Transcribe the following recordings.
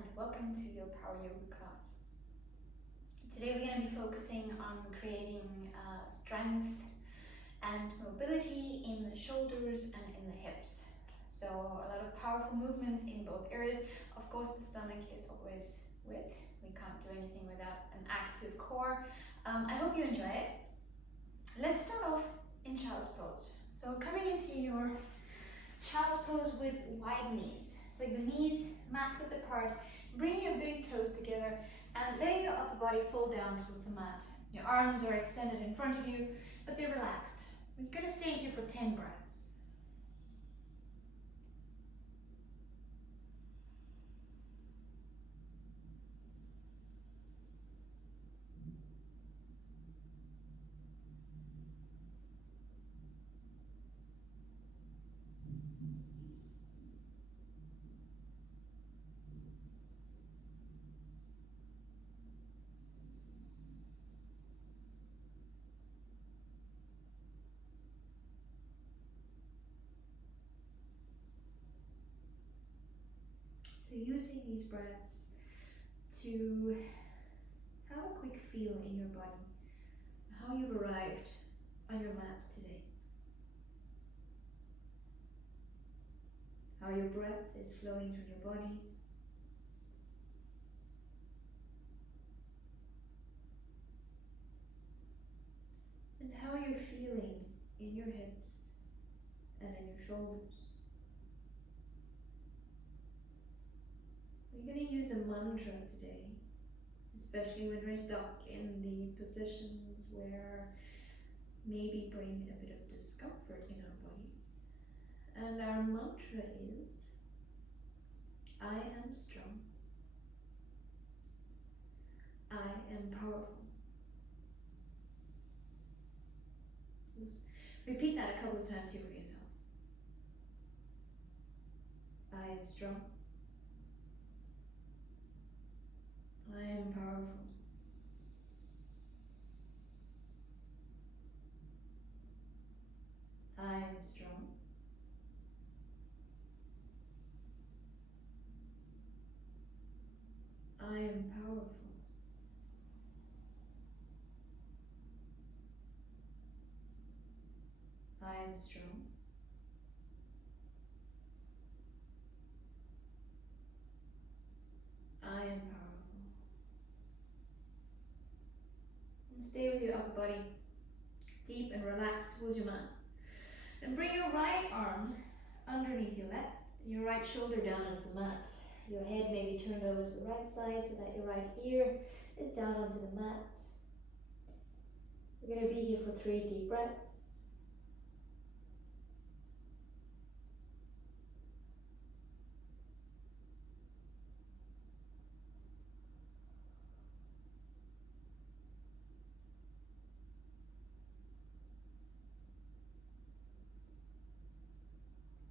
and welcome to your Power Yoga class. Today we're going to be focusing on creating strength and mobility in the shoulders and in the hips. So a lot of powerful movements in both areas. Of course, the stomach is always with. We can't do anything without an active core. I hope you enjoy it. Let's start off in child's pose. So coming into your child's pose with wide knees. So your knees mat width apart, bring your big toes together and letting your upper body fall down towards the mat. Your arms are extended in front of you, but they're relaxed. We're going to stay here for 10 breaths. So using these breaths to have a quick feel in your body, how you've arrived on your mats today. How your breath is flowing through your body. And how you're feeling in your hips and in your shoulders. We're going to use a mantra today, especially when we're stuck in the positions where maybe bring a bit of discomfort in our bodies. And our mantra is, I am strong. I am powerful. Just repeat that a couple of times here for yourself. I am strong. I am powerful. I am strong. I am powerful. I am strong. I am powerful. And stay with your upper body deep and relaxed towards your mat. And bring your right arm underneath your left, and your right shoulder down onto the mat. Your head may be turned over to the right side so that your right ear is down onto the mat. We're going to be here for 3 deep breaths.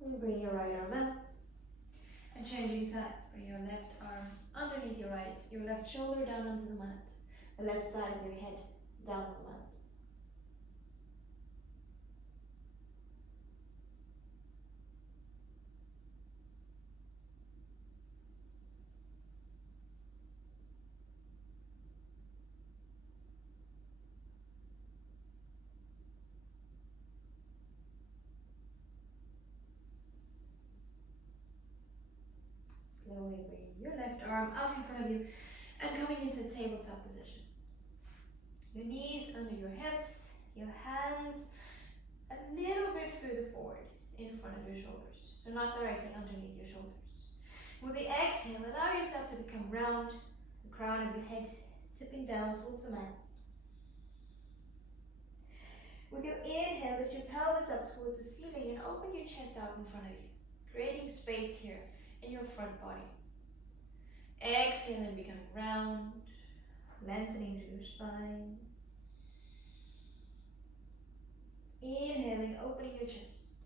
And bring your right arm out. And changing sides, bring your left arm underneath your right, your left shoulder down onto the mat, the left side of your head down on the mat. Slowly bring your left arm out in front of you and coming into tabletop position. Your knees under your hips, your hands a little bit further forward in front of your shoulders, so not directly underneath your shoulders. With the exhale, allow yourself to become round, the crown of your head tipping down towards the mat. With your inhale, lift your pelvis up towards the ceiling and open your chest out in front of you, creating space here in your front body. Exhaling, becoming round, lengthening through your spine. Inhaling, opening your chest.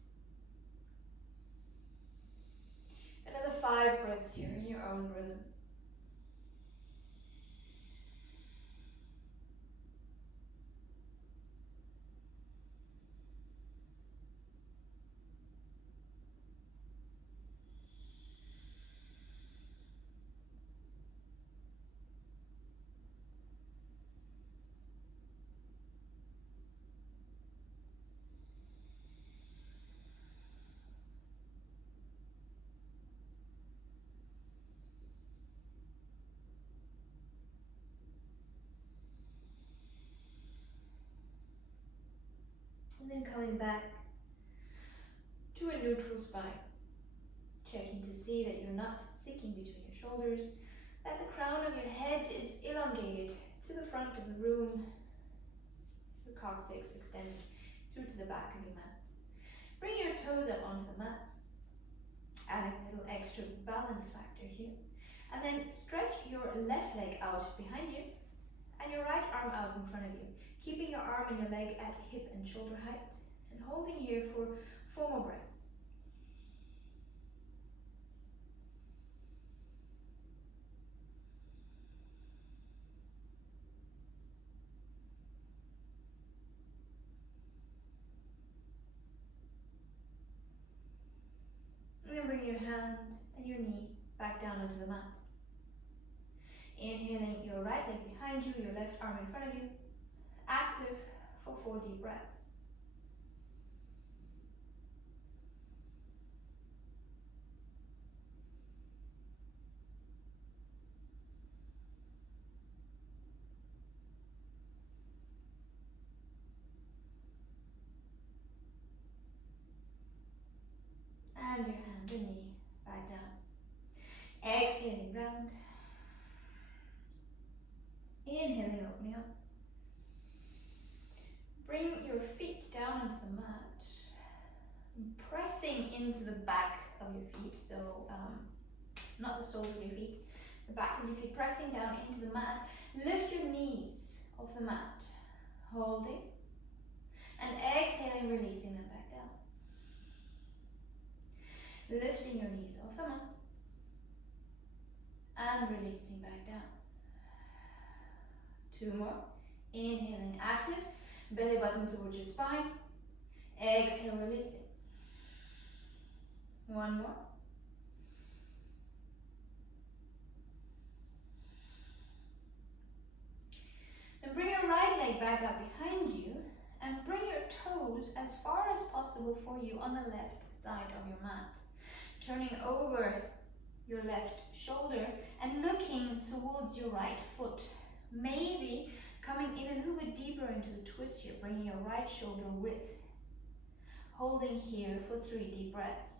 Another 5 breaths here in your own rhythm. And then coming back to a neutral spine. Checking to see that you're not sinking between your shoulders, that the crown of your head is elongated to the front of the room, the coccyx extended through to the back of your mat. Bring your toes up onto the mat, adding a little extra balance factor here. And then stretch your left leg out behind you and your right arm out in front of you, keeping your arm and your leg at hip and shoulder height, and holding here for 4 more breaths. And then bring your hand and your knee back down onto the mat. Inhaling your right leg behind you, your left arm in front of you. Active for 4 deep breaths. And your hand and knee back down. Exhaling round. Inhaling, opening up. Bring your feet down onto the mat. Pressing into the back of your feet, so not the soles of your feet, the back of your feet, pressing down into the mat. Lift your knees off the mat, holding, and exhaling, releasing them back down. Lifting your knees off the mat, and releasing back down. 2 more. Inhaling, active, belly button towards your spine. Exhale, releasing. 1 more. Then bring your right leg back up behind you and bring your toes as far as possible for you on the left side of your mat. Turning over your left shoulder and looking towards your right foot. Maybe coming in a little bit deeper into the twist here, bringing your right shoulder width. Holding here for 3 deep breaths.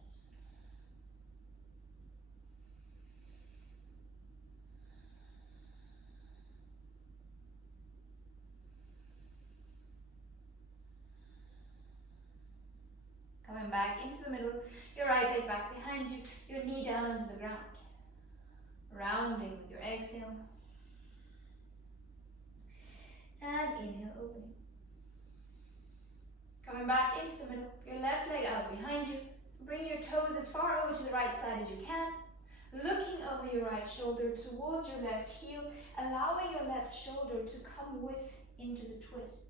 Coming back into the middle, your right leg back behind you, your knee down onto the ground. Rounding with your exhale. And inhale, opening. Coming back into the middle, your left leg out behind you. Bring your toes as far over to the right side as you can. Looking over your right shoulder towards your left heel, allowing your left shoulder to come with into the twist.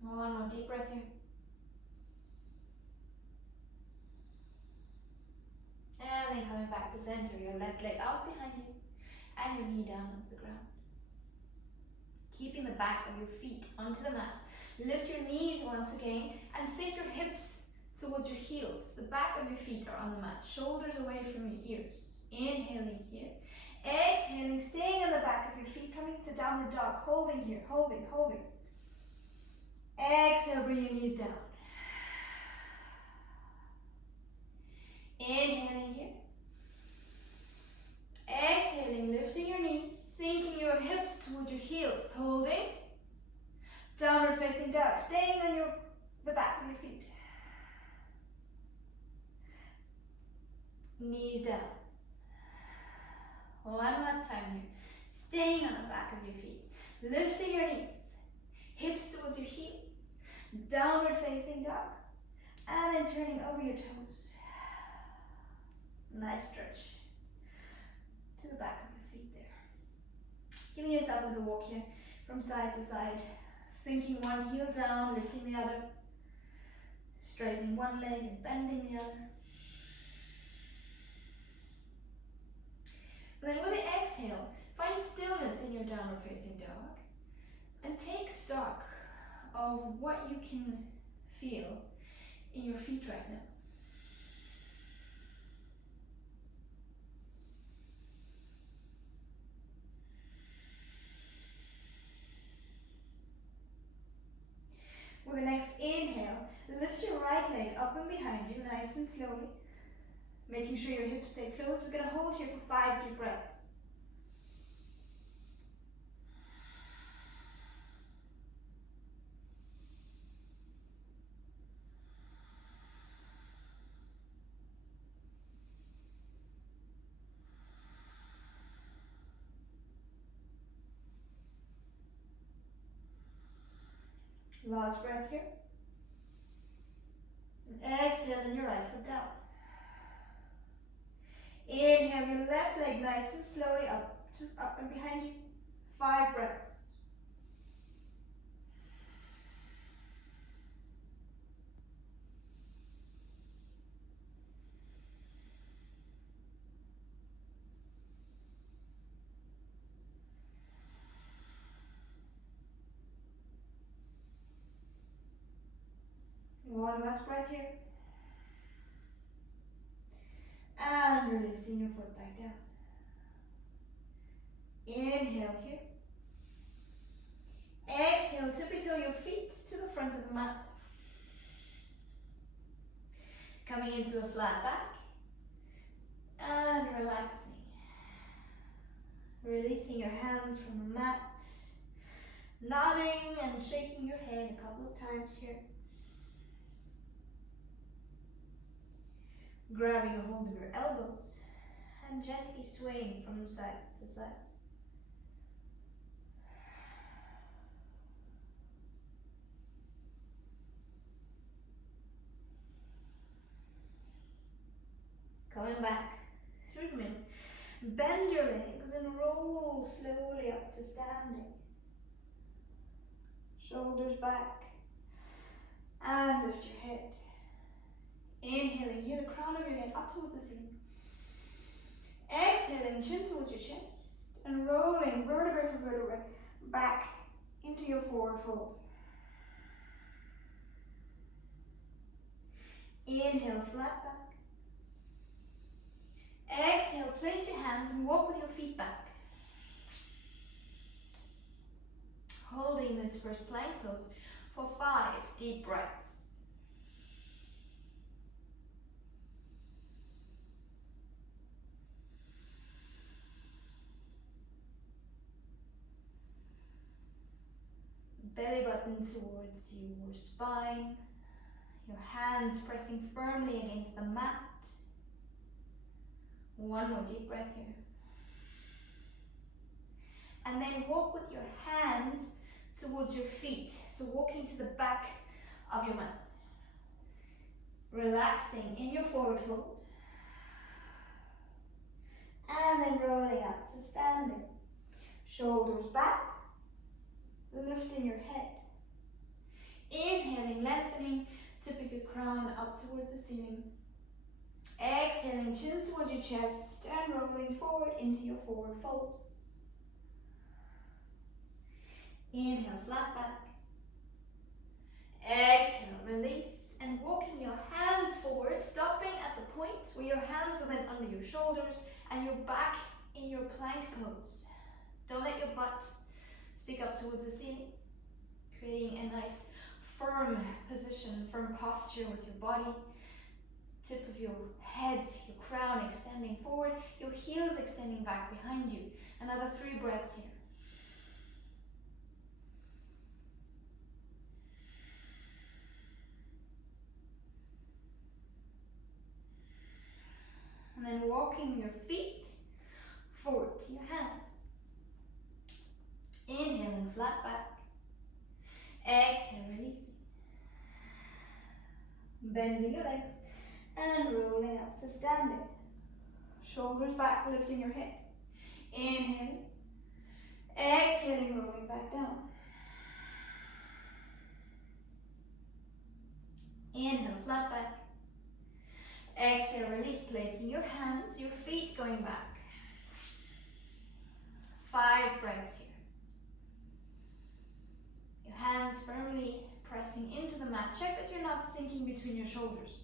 One more deep breath here. And then coming back to center, your left leg out behind you and your knee down onto the ground. Keeping the back of your feet onto the mat. Lift your knees once again and sink your hips towards your heels. The back of your feet are on the mat, shoulders away from your ears. Inhaling here. Exhaling, staying on the back of your feet, coming to downward dog, holding here, holding. Exhale, bring your knees down. Inhaling here. Exhaling, lifting your knees, sinking your hips towards your heels, holding. Downward facing dog, staying on the back of your feet. Knees down. One last time here. Staying on the back of your feet. Lifting your knees, hips towards your heels. Downward facing dog. And then turning over your toes. Nice stretch to the back of your feet there. Giving yourself a little walk here from side to side. Sinking one heel down, lifting the other. Straightening one leg and bending the other. And then with the exhale, find stillness in your downward facing dog. And take stock of what you can feel in your feet right now. and behind you, nice and slowly. Making sure your hips stay closed. We're going to hold here for 5 deep breaths. Last breath here. And exhale, and your right foot down. Inhale your left leg nice and slowly up and behind you. 5 breaths. One last breath here. And releasing your foot back down. Inhale here. Exhale, tippy toe your feet to the front of the mat. Coming into a flat back. And relaxing. Releasing your hands from the mat. Nodding and shaking your head a couple of times here. Grabbing a hold of your elbows and gently swaying from side to side. Coming back through the middle. Bend your legs and roll slowly up to standing. Shoulders back and lift your head. Inhaling, here the crown of your head up towards the ceiling. Exhaling, chin towards your chest and rolling vertebrae for vertebrae back into your forward fold. Inhale, flat back. Exhale, place your hands and walk with your feet back. Holding this first plank pose for 5 deep breaths. Belly button towards your spine, your hands pressing firmly against the mat. One more deep breath here. And then walk with your hands towards your feet. So walking to the back of your mat. Relaxing in your forward fold. And then rolling up to standing. Shoulders back. Lifting your head. Inhaling, lengthening tip of your crown up towards the ceiling. Exhaling, chin towards your chest and rolling forward into your forward fold. Inhale, flat back. Exhale, release and walking your hands forward, stopping at the point where your hands are then under your shoulders and you're back in your plank pose. Don't let your butt stick up towards the ceiling, creating a nice firm position, firm posture with your body. Tip of your head, your crown extending forward, your heels extending back behind you. Another 3 breaths here. And then walking your feet forward to your hands. Inhaling, flat back. Exhale, releasing. Bending your legs and rolling up to standing. Shoulders back, lifting your head. Inhale. Exhaling, rolling back down. Inhale, flat back. Exhale, release, placing your hands, your feet going back. 5 breaths here. Your hands firmly pressing into the mat. Check that you're not sinking between your shoulders.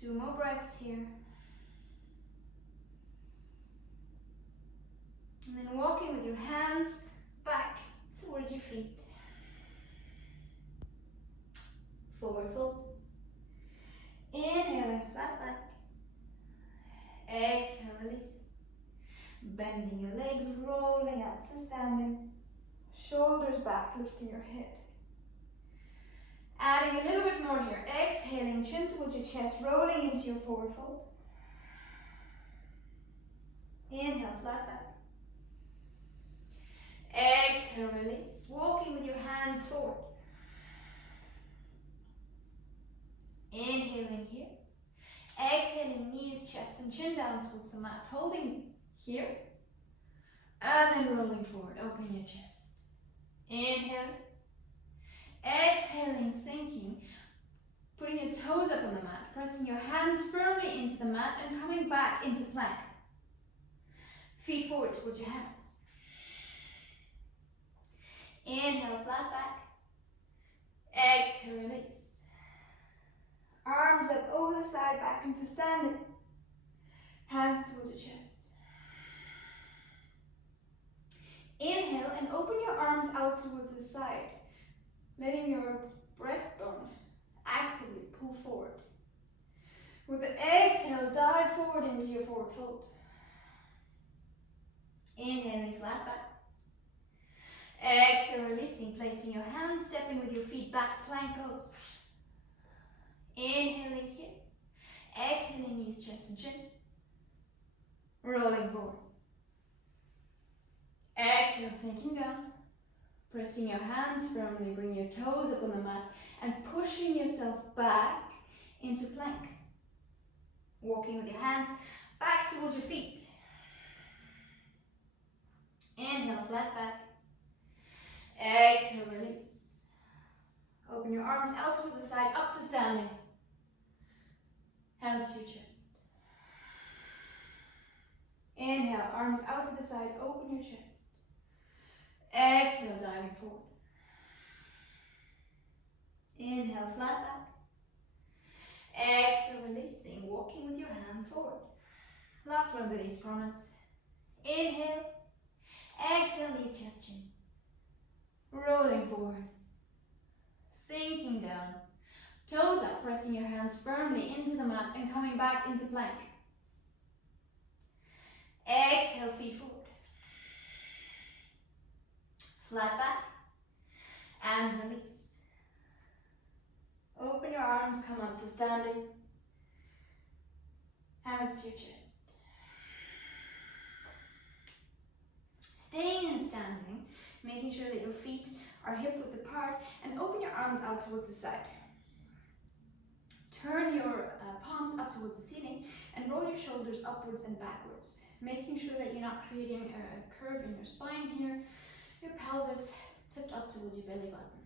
Two more breaths here. And then walking with your hands back towards your feet. Forward fold. Inhale and flat back. Exhale, release. Bending your legs, rolling up to standing. Shoulders back, lifting your head. Adding a little bit more here. Exhaling, chin towards your chest, rolling into your forward fold. Inhale, flat back. Exhale, release. Walking with your hands forward. Inhaling here. Exhaling, knees, chest, and chin down towards the mat. Holding here. And then rolling forward, opening your chest. Inhale. Exhaling, sinking. Putting your toes up on the mat. Pressing your hands firmly into the mat and coming back into plank. Feet forward towards your hands. Inhale, flat back. Exhale, release. Arms up over the side, back into standing. Hands towards your chest. Inhale and open your arms out towards the side, letting your breastbone actively pull forward. With the exhale, dive forward into your forward fold. Inhaling, flat back. Exhale, releasing, placing your hands, stepping with your feet back, plank pose. Inhaling here. Exhaling, knees, chest, and chin. Rolling forward. Exhale, sinking down. Pressing your hands firmly, bring your toes up on the mat and pushing yourself back into plank. Walking with your hands back towards your feet. Inhale, flat back. Exhale, release. Open your arms out towards the side, up to standing. Hands to your chest. Inhale, arms out to the side, open your chest. Exhale, diving forward. Inhale, flat back. Exhale, releasing, walking with your hands forward. Last one of these, promise. Inhale. Exhale, knees, chest, chin. Rolling forward. Sinking down. Toes up, pressing your hands firmly into the mat and coming back into plank. Exhale, feet forward. Flat back. And release. Open your arms, come up to standing. Hands to your chest. Staying in standing, making sure that your feet are hip width apart, and open your arms out towards the side. Turn your palms up towards the ceiling and roll your shoulders upwards and backwards, making sure that you're not creating a curve in your spine here. Your pelvis tipped up towards your belly button.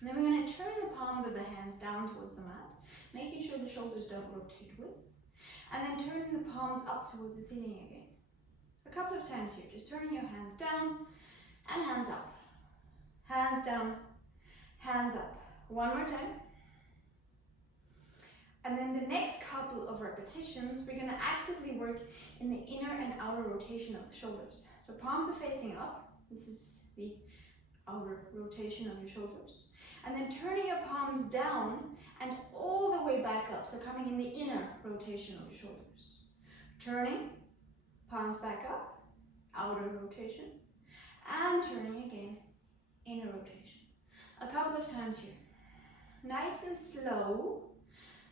And then we're going to turn the palms of the hands down towards the mat, making sure the shoulders don't rotate with, and then turning the palms up towards the ceiling again. A couple of times here, just turning your hands down and hands up. Hands down, hands up. One more time. And then the next couple of repetitions, we're going to actively work in the inner and outer rotation of the shoulders. So palms are facing up. This is the outer rotation of your shoulders. And then turning your palms down and all the way back up. So coming in the inner rotation of your shoulders. Turning, palms back up, outer rotation. And turning again, inner rotation. A couple of times here. Nice and slow,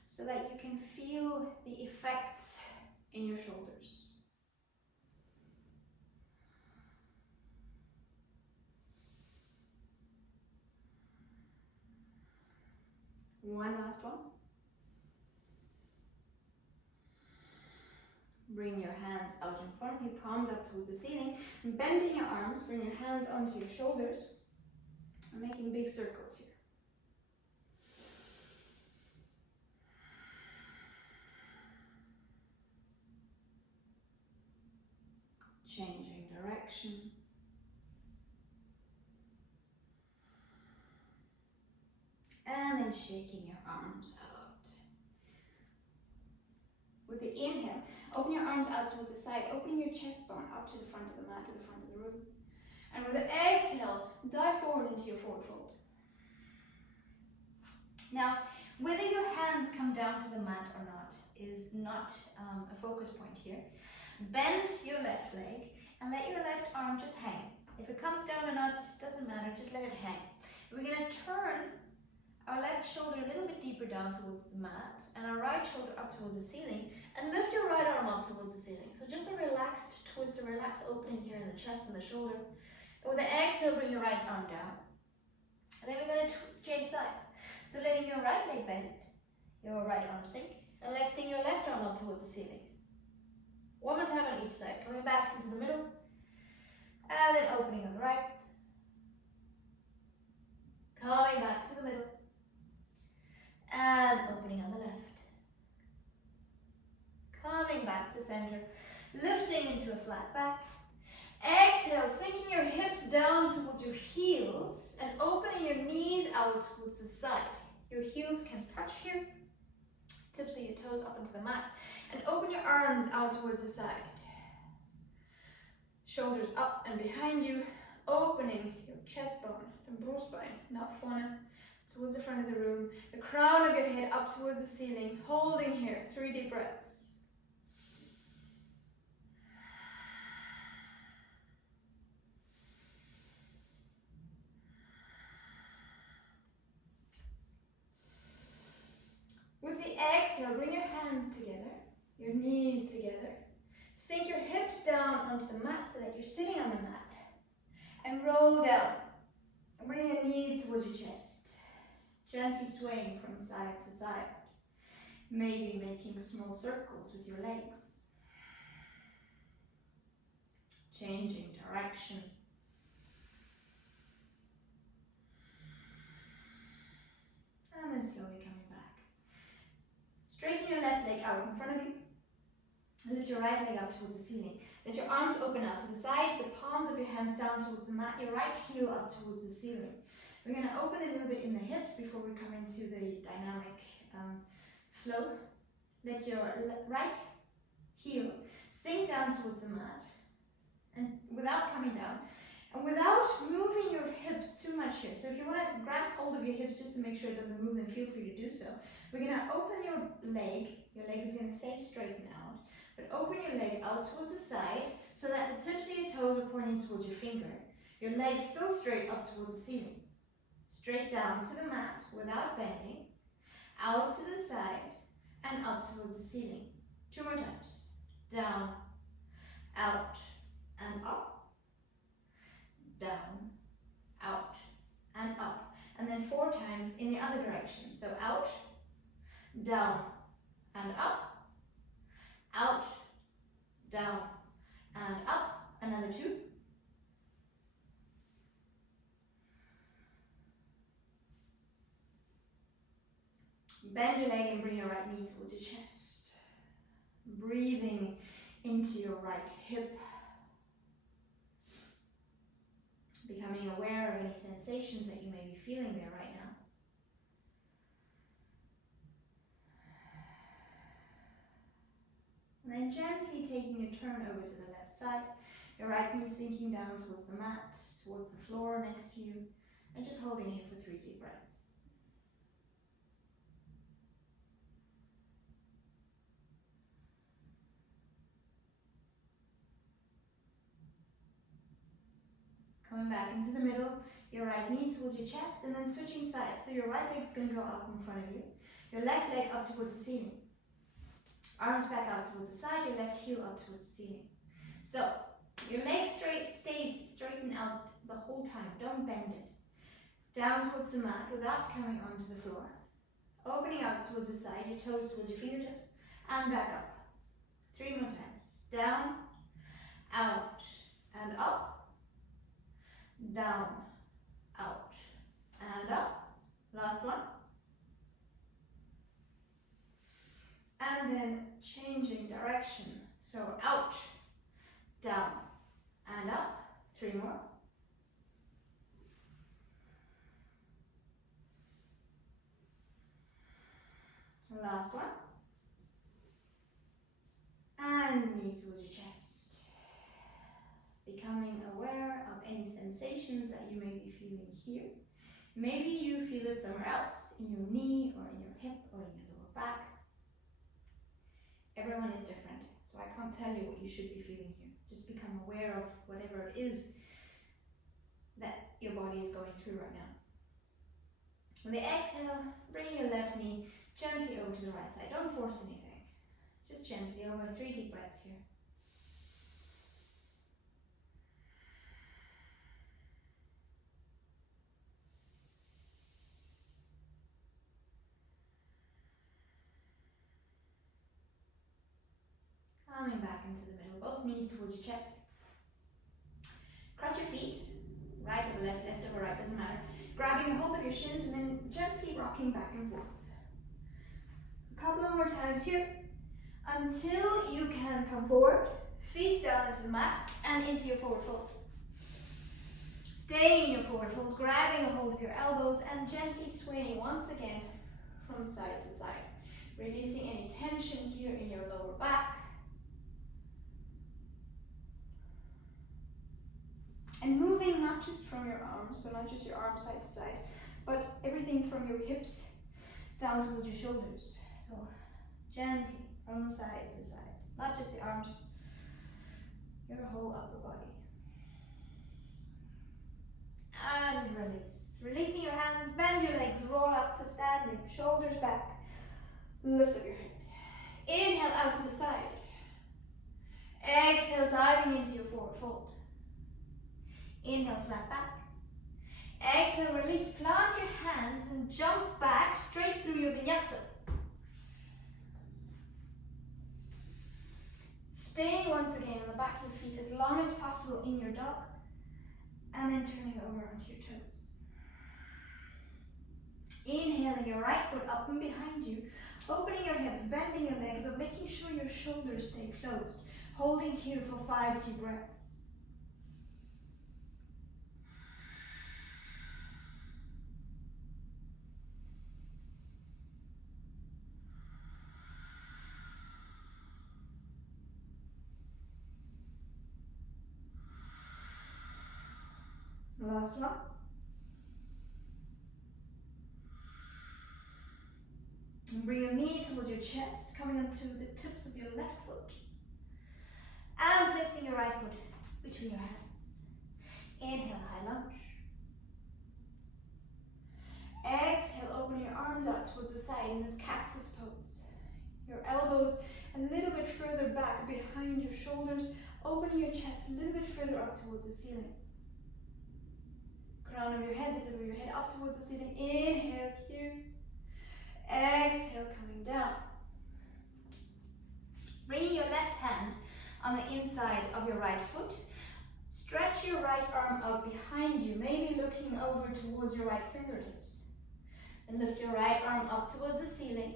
so that you can feel the effects in your shoulders. One last one. Bring your hands out in front, your palms up towards the ceiling, bending your arms, bring your hands onto your shoulders, and making big circles here. Changing direction. And then shaking your arms out. With the inhale, Open your arms out towards the side, opening your chest bone up to the front of the mat, to the front of the room. And with an exhale, dive forward into your forward fold. Now, whether your hands come down to the mat or not is not a focus point here. Bend your left leg and let your left arm just hang. If it comes down or not, doesn't matter, just let it hang. We're going to turn our left shoulder a little bit deeper down towards the mat and our right shoulder up towards the ceiling, and lift your right arm up towards the ceiling. So just a relaxed twist, a relaxed opening here in the chest and the shoulder. And with the exhale, bring your right arm down. And then we're going to change sides. So letting your right leg bend, your right arm sink, and lifting your left arm up towards the ceiling. One more time on each side, coming back into the middle, and then opening on the right, coming back to the middle, and opening on the left. Coming back to center, lifting into a flat back. Exhale, sinking your hips down towards your heels and opening your knees out towards the side. Your heels can touch here, tips of your toes up into the mat, and open your arms out towards the side. Shoulders up and behind you, opening your chest bone, the bröstbein, nach vorne, towards the front of the room, the crown of your head up towards the ceiling, holding here, 3 deep breaths. With the exhale, bring your hands together, your knees together. Sink your hips down onto the mat so that you're sitting on the mat. And roll down. And bring your knees towards your chest. Gently swaying from side to side. Maybe making small circles with your legs. Changing direction. And then slowly coming back. Straighten your left leg out in front of you. Lift your right leg up towards the ceiling. Let your arms open out to the side, the palms of your hands down towards the mat, your right heel up towards the ceiling. We're going to open a little bit in the hips before we come into the dynamic flow. Let your right heel sink down towards the mat, and without coming down, and without moving your hips too much here. So if you want to grab hold of your hips just to make sure it doesn't move, then feel free to do so. We're going to open your leg is going to stay straightened out, but open your leg out towards the side so that the tips of your toes are pointing towards your finger. Your leg still straight up towards the ceiling. Straight down to the mat without bending, out to the side, and up towards the ceiling. 2 more times. Down, out, and up. Down, out, and up. And then 4 times in the other direction. So out, down, and up. Out, down, and up. Another 2. Bend your leg and bring your right knee towards your chest. Breathing into your right hip. Becoming aware of any sensations that you may be feeling there right now. And then gently taking a turn over to the left side. Your right knee sinking down towards the mat, towards the floor next to you. And just holding here for 3 deep breaths. Coming back into the middle, your right knee towards your chest, and then switching sides. So your right leg's going to go up in front of you. Your left leg up towards the ceiling. Arms back out towards the side, your left heel up towards the ceiling. So your leg stays straightened out the whole time. Don't bend it. Down towards the mat without coming onto the floor. Opening out towards the side, your toes towards your fingertips, and back up. 3 more times. Down, out, and up. Down, out, and up. Last one. And then changing direction. So out, down, and up. 3 more. Last one. And Becoming aware of any sensations that you may be feeling here. Maybe you feel it somewhere else, in your knee or in your hip or in your lower back. Everyone is different, so I can't tell you what you should be feeling here. Just become aware of whatever it is that your body is going through right now. When they exhale, bring your left knee gently over to the right side. Don't force anything. Just gently over. 3 deep breaths here. Coming back into the middle, both knees towards your chest. Cross your feet, right over left, left over right, doesn't matter. Grabbing a hold of your shins and then gently rocking back and forth. A couple of more times here until you can come forward, feet down into the mat and into your forward fold. Staying in your forward fold, grabbing a hold of your elbows and gently swaying once again from side to side. Releasing any tension here in your lower back. And moving not just from your arms, so not just your arms side to side, but everything from your hips down towards your shoulders. So gently from side to side, not just the arms, your whole upper body. And release. Releasing your hands, bend your legs, roll up to standing, shoulders back, lift up your head. Inhale out to the side. Exhale, diving into your forward fold. Inhale, flat back. Exhale, release, plant your hands and jump back straight through your vinyasa. Staying once again on the back of your feet as long as possible in your dog, and then turning over onto your toes. Inhaling your right foot up and behind you, opening your hip, bending your leg, but making sure your shoulders stay closed. Holding here for 5 deep breaths. Last one. And bring your knee towards your chest, coming onto the tips of your left foot. And placing your right foot between your hands. Inhale, high lunge. Exhale, open your arms out towards the side in this cactus pose. Your elbows a little bit further back behind your shoulders, opening your chest a little bit further up towards the ceiling. Crown of your head, the tip of your head up towards the ceiling. Inhale here. Exhale, coming down. Bringing your left hand on the inside of your right foot. Stretch your right arm out behind you, maybe looking over towards your right fingertips. And lift your right arm up towards the ceiling.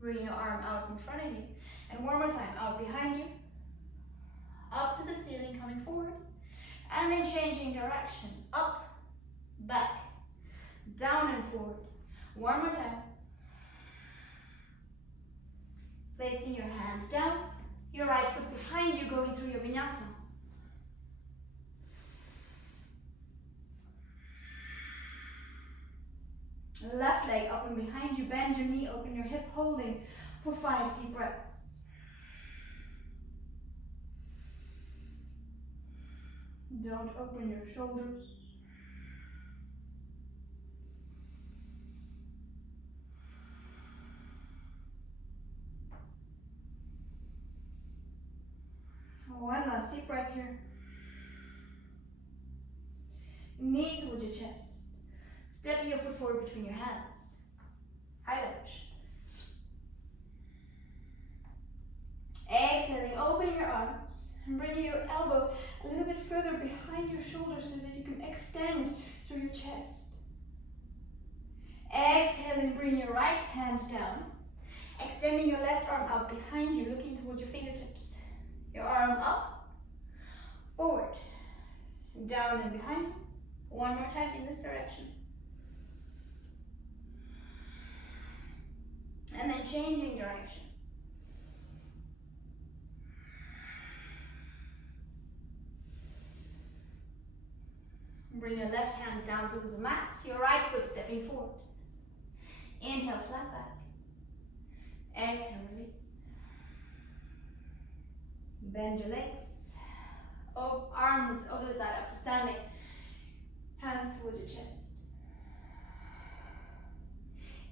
Bring your arm out in front of you. And one more time, out behind you. Up to the ceiling, coming forward. And then changing direction. Up, back, down and forward. One more time. Placing your hands down, your right foot behind you, going through your vinyasa. Left leg up and behind you, bend your knee, open your hip, holding for 5 deep breaths. Don't open your shoulders. One last deep breath here. Knees towards your chest. Stepping your foot forward between your hands. High lunge. Exhaling, opening your arms and bringing your elbows a little bit further behind your shoulders so that you can extend through your chest. Exhaling, bring your right hand down. Extending your left arm out behind you, looking towards your fingertips. Your arm up, forward, down and behind. One more time in this direction. And then changing direction. Bring your left hand down towards the mat, your right foot stepping forward. Inhale, flat back. Exhale, release. Bend your legs. Arms over the side, up to standing. Hands towards your chest.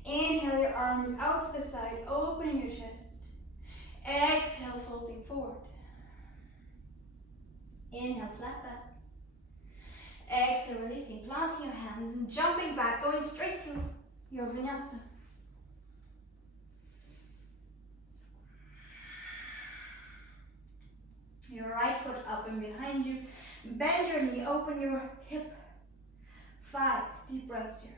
Inhale your arms out to the side, opening your chest. Exhale, folding forward. Inhale, flat back. Exhale, releasing, planting your hands and jumping back, going straight through your Vinyasa. Your right foot up and behind you. Bend your knee, open your hip. 5 deep breaths here.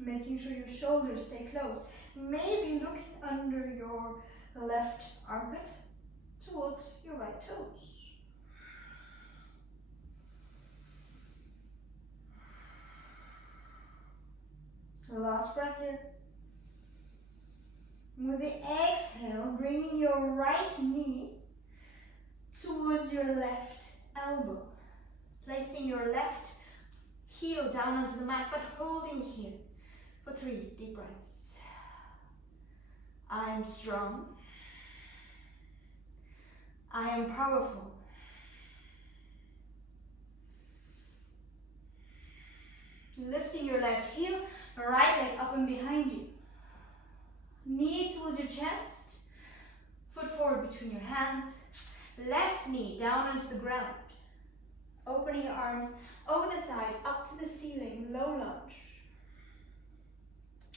Making sure your shoulders stay closed. Maybe looking under your left armpit towards your right toes. Last breath here. With the exhale, bringing your right knee towards your left elbow. Placing your left heel down onto the mat, but holding here for 3 deep breaths. I am strong. I am powerful. Lifting your left heel, right leg up and behind you. Knee towards your chest, foot forward between your hands, left knee down onto the ground. Opening your arms over the side, up to the ceiling, low lunge.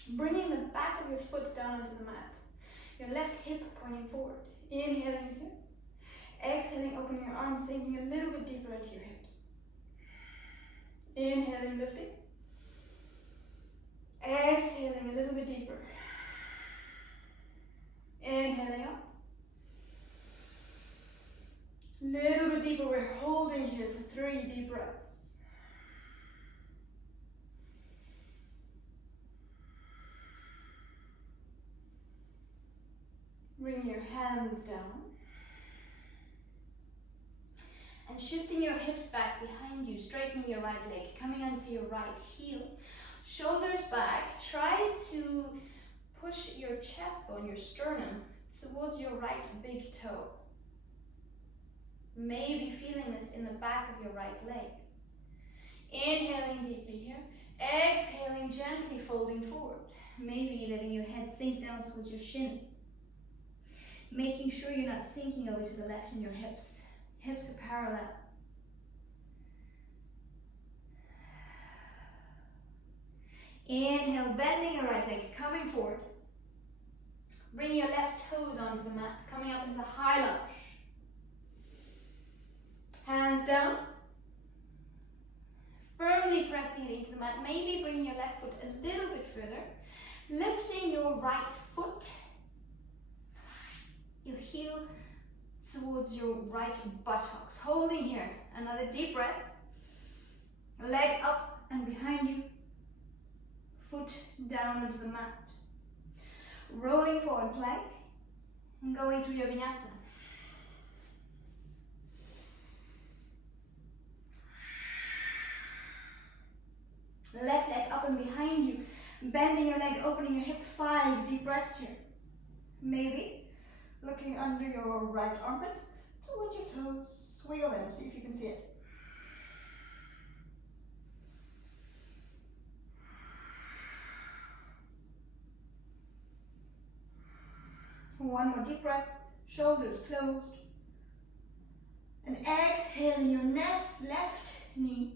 Bringing the back of your foot down onto the mat. Your left hip pointing forward. Inhaling here. Exhaling, opening your arms, sinking a little bit deeper into your hips. Inhaling, lifting. Exhaling a little bit deeper. Inhaling up. Little bit deeper, we're holding here for 3 deep breaths. Bring your hands down. And shifting your hips back behind you, straightening your right leg, coming onto your right heel. Shoulders back, try to push your chest bone, your sternum, towards your right big toe. Maybe feeling this in the back of your right leg. Inhaling deeply here. Exhaling, gently folding forward. Maybe letting your head sink down towards your shin. Making sure you're not sinking over to the left in your hips. Hips are parallel. Inhale, bending your right leg, coming forward. Bring your left toes onto the mat, coming up into high lunge. Hands down. Firmly pressing it into the mat. Maybe bringing your left foot a little bit further. Lifting your right foot. Your heel towards your right buttocks. Holding here. Another deep breath. Leg up and behind you. Foot down onto the mat. Rolling forward plank. And going through your Vinyasa. Left leg up and behind you. Bending your leg, opening your hip. 5 deep breaths here. Maybe looking under your right armpit towards your toes. Wiggle them, see if you can see it. One more deep breath. Shoulders closed. And exhaling your left knee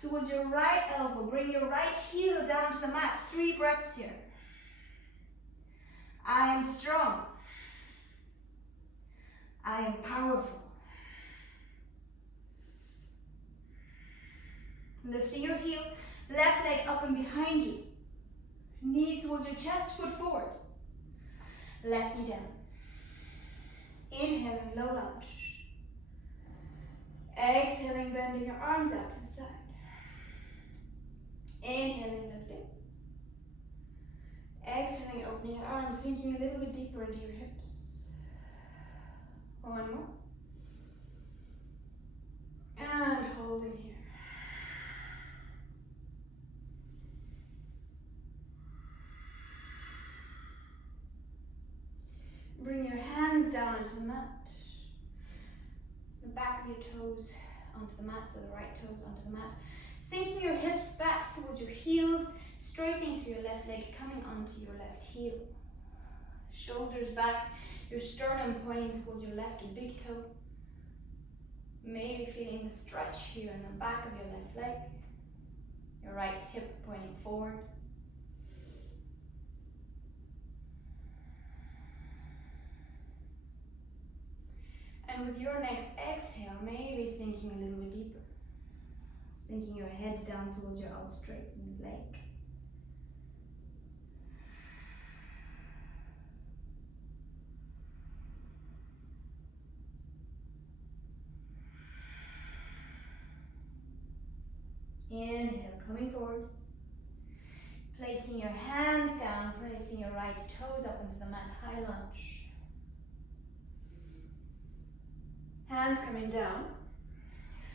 towards your right elbow. Bring your right heel down to the mat. 3 breaths here. I am strong. I am powerful. Lifting your heel, left leg up and behind you. Knee towards your chest, foot forward. Left knee down. Inhaling, low lunge. Exhaling, bending your arms out to the side. Inhaling, lifting. Exhaling, opening your arms, sinking a little bit deeper into your hips. One more. And holding here. onto the mat. The back of your toes onto the mat, so the right toes onto the mat. Sinking your hips back towards your heels, straightening through your left leg, coming onto your left heel. Shoulders back, your sternum pointing towards your left big toe. Maybe feeling the stretch here in the back of your left leg. Your right hip pointing forward. And with your next exhale, maybe sinking a little bit deeper. Sinking your head down towards your out straightened leg. Inhale, coming forward. Placing your hands down, placing your right toes up into the mat, high lunge. Hands coming down,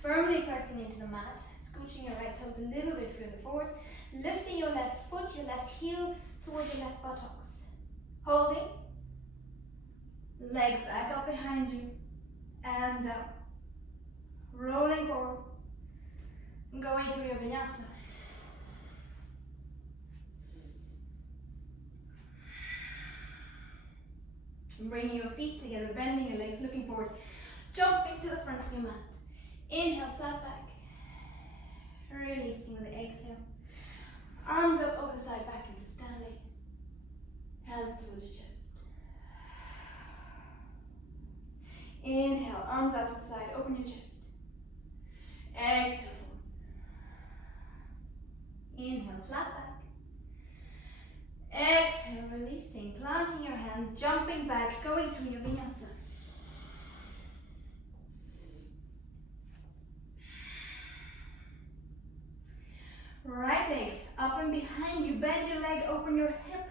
firmly pressing into the mat, scooching your right toes a little bit further forward, lifting your left foot, your left heel towards your left buttocks. Holding, leg back up behind you, and down. Rolling forward, going through your Vinyasa. Bringing your feet together, bending your legs, looking forward. Jumping to the front of your mat. Inhale, flat back. Releasing with the exhale. Arms up over the side, back into standing. Hands towards your chest. Inhale, arms out to the side, open your chest. Exhale forward. Inhale, flat back. Exhale, releasing, planting your hands, jumping back, going through your Vinyasa. Right leg up and behind you, bend your leg, open your hip,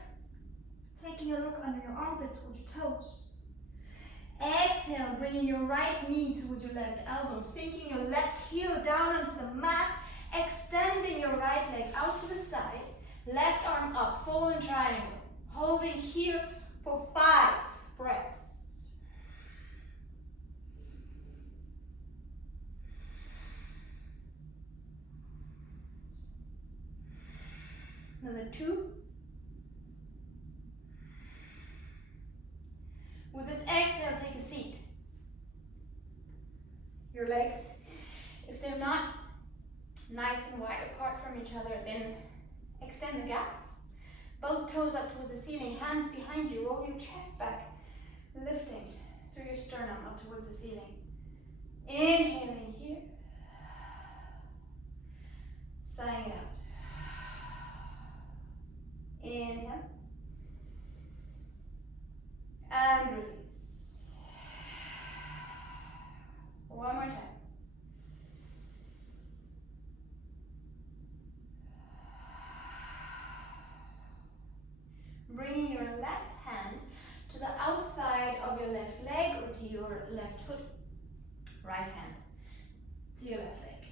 taking a look under your armpits towards your toes. Exhale, bringing your right knee towards your left elbow, sinking your left heel down onto the mat, extending your right leg out to the side, left arm up, fallen triangle, holding here for 5 breaths. Another 2. With this exhale, take a seat. Your legs, if they're not nice and wide apart from each other, then extend the gap. Both toes up towards the ceiling, hands behind you, roll your chest back, lifting through your sternum up towards the ceiling. Inhaling here, sighing out. Inhale, and release. One more time. Bringing your left hand to the outside of your left leg or to your left foot. Right hand to your left leg.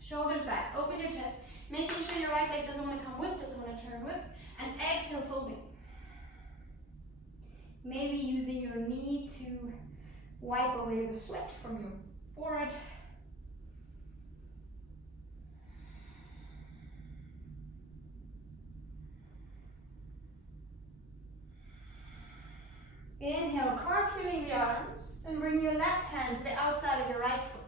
Shoulders back, open your chest, making sure your right leg doesn't want to come with, doesn't want to turn with, and exhale, folding. Maybe using your knee to wipe away the sweat from your forehead. Inhale, cartwheeling the arms and bring your left hand to the outside of your right foot.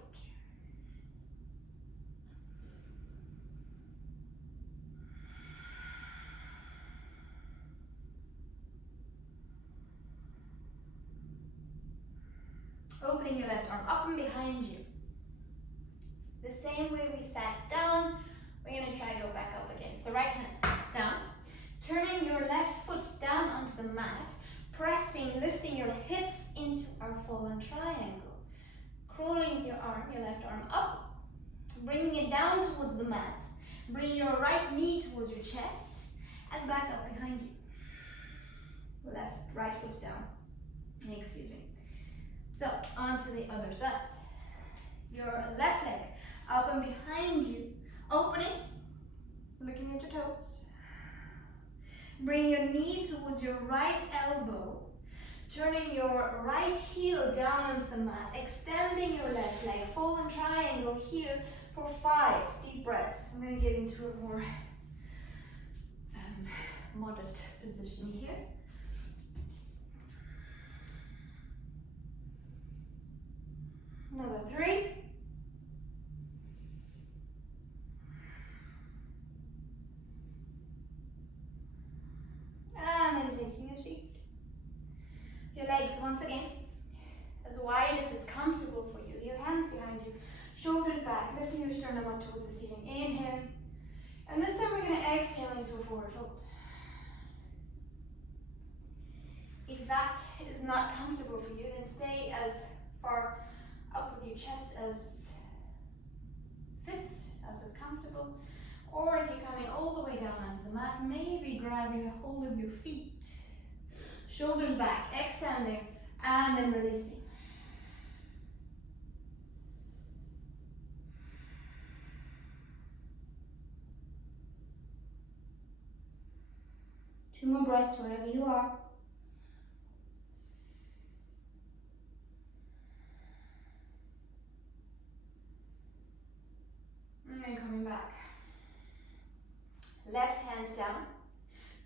Opening your left arm up and behind you. The same way we sat down, we're going to try to go back up again. So right hand down, turning your left foot down onto the mat, pressing, lifting your hips into our fallen triangle. Crawling with your arm, your left arm up, bringing it down towards the mat, bringing your right knee towards your chest, and back up behind you. Right foot down. Excuse me. So, onto the other side. Your left leg up and behind you, opening, looking at your toes. Bring your knee towards your right elbow, Turning your right heel down onto the mat, extending your left leg, fallen triangle here for 5 deep breaths. I'm going to get into a more modest position here. Another 3. And then taking a seat. Your legs once again as wide as it's comfortable for you. Your hands behind you, shoulders back, lifting your sternum up towards the ceiling. Inhale. And this time we're going to exhale into a forward fold. If that is not comfortable for you, then stay as far up with your chest as fits, as is comfortable. Or if you're coming all the way down onto the mat, maybe grabbing a hold of your feet. Shoulders back, extending, and then releasing. Two more breaths wherever you are. And then coming back. Left hand down.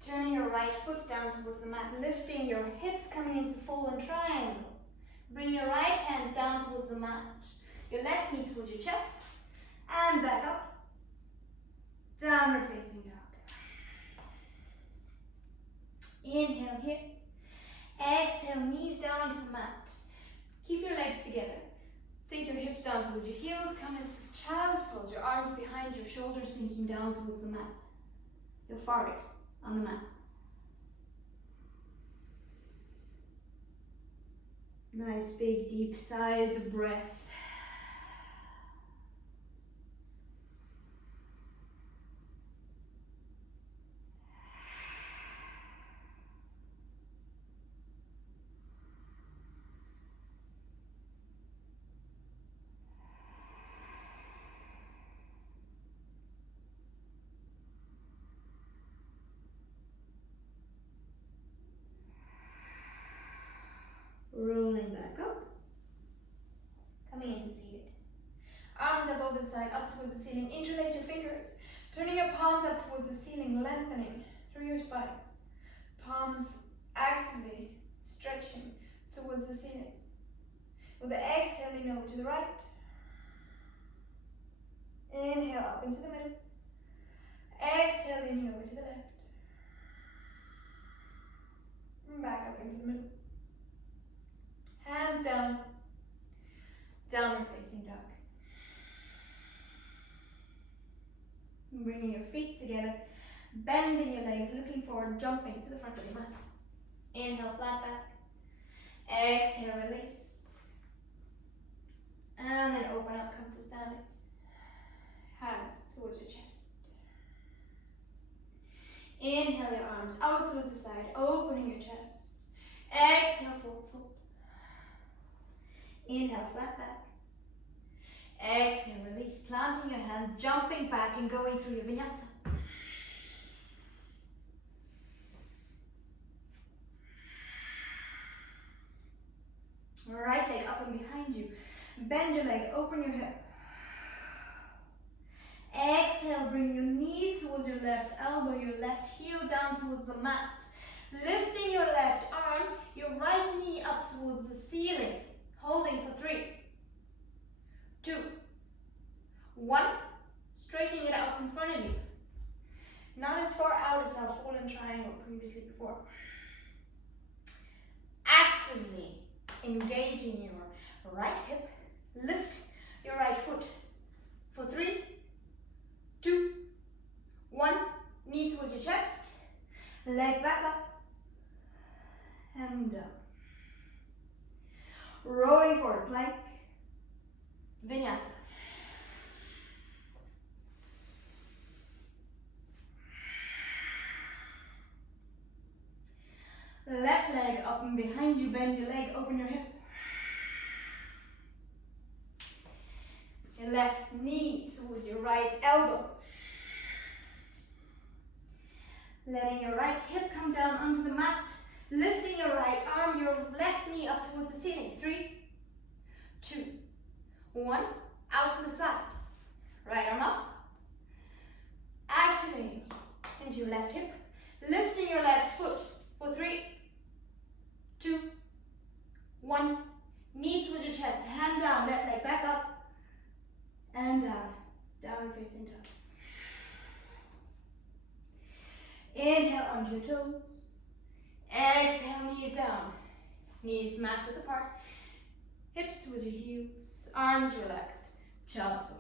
Turning your right foot down towards the mat, lifting your hips, coming into fallen triangle. Bring your right hand down towards the mat. Your left knee towards your chest. And back up. Downward facing dog. Inhale here. Exhale, knees down onto the mat. Keep your legs together. Sink your hips down towards your heels. Come into child's pose. Your arms behind your shoulders, sinking down towards the mat. Your forehead on the mat. Nice big deep sighs of breath. Rolling back up. Coming into seated. Arms up over the side, up towards the ceiling. Interlace your fingers. Turning your palms up towards the ceiling, lengthening through your spine. Palms actively stretching towards the ceiling. With the exhale, lean over to the right. Inhale up into the middle. Exhale, leaning over to the left. And back up into the middle. Hands down, downward facing dog. Bringing your feet together, bending your legs, looking forward, jumping to the front of your mat. Inhale, flat back. Exhale, release. And then open up, come to standing. Hands towards your chest. Inhale your arms out towards the side, opening your chest. Exhale, forward fold. Inhale, flat back. Exhale, release, planting your hands, jumping back and going through your Vinyasa. Right leg up and behind you. Bend your leg, open your hip. Exhale, bring your knee towards your left elbow, your left heel down towards the mat. Lifting your left arm, your right knee up towards the ceiling. Holding for 3, 2, 1. Straightening it up in front of you. Not as far out as our fallen triangle previously before. Actively engaging your right hip. Lift your right foot for 3, 2, 1. Knee towards your chest. Leg back up. And down. Rolling forward, plank, Vinyasa. Left leg up and behind you, bend your leg, open your hip. Your left knee towards your right elbow. Letting your right hip come down onto the mat. Lifting your right arm, your left knee up towards the ceiling. 3, 2, 1. Out to the side. Right arm up. Activating into your left hip. Lifting your left foot for 3, 2, 1. Knee towards your chest. Hand down, left leg back up. And down. Downward facing dog. Inhale onto your toes. Exhale, knees down. Knees mat width apart. Hips towards your heels. Arms relaxed. Child's pose.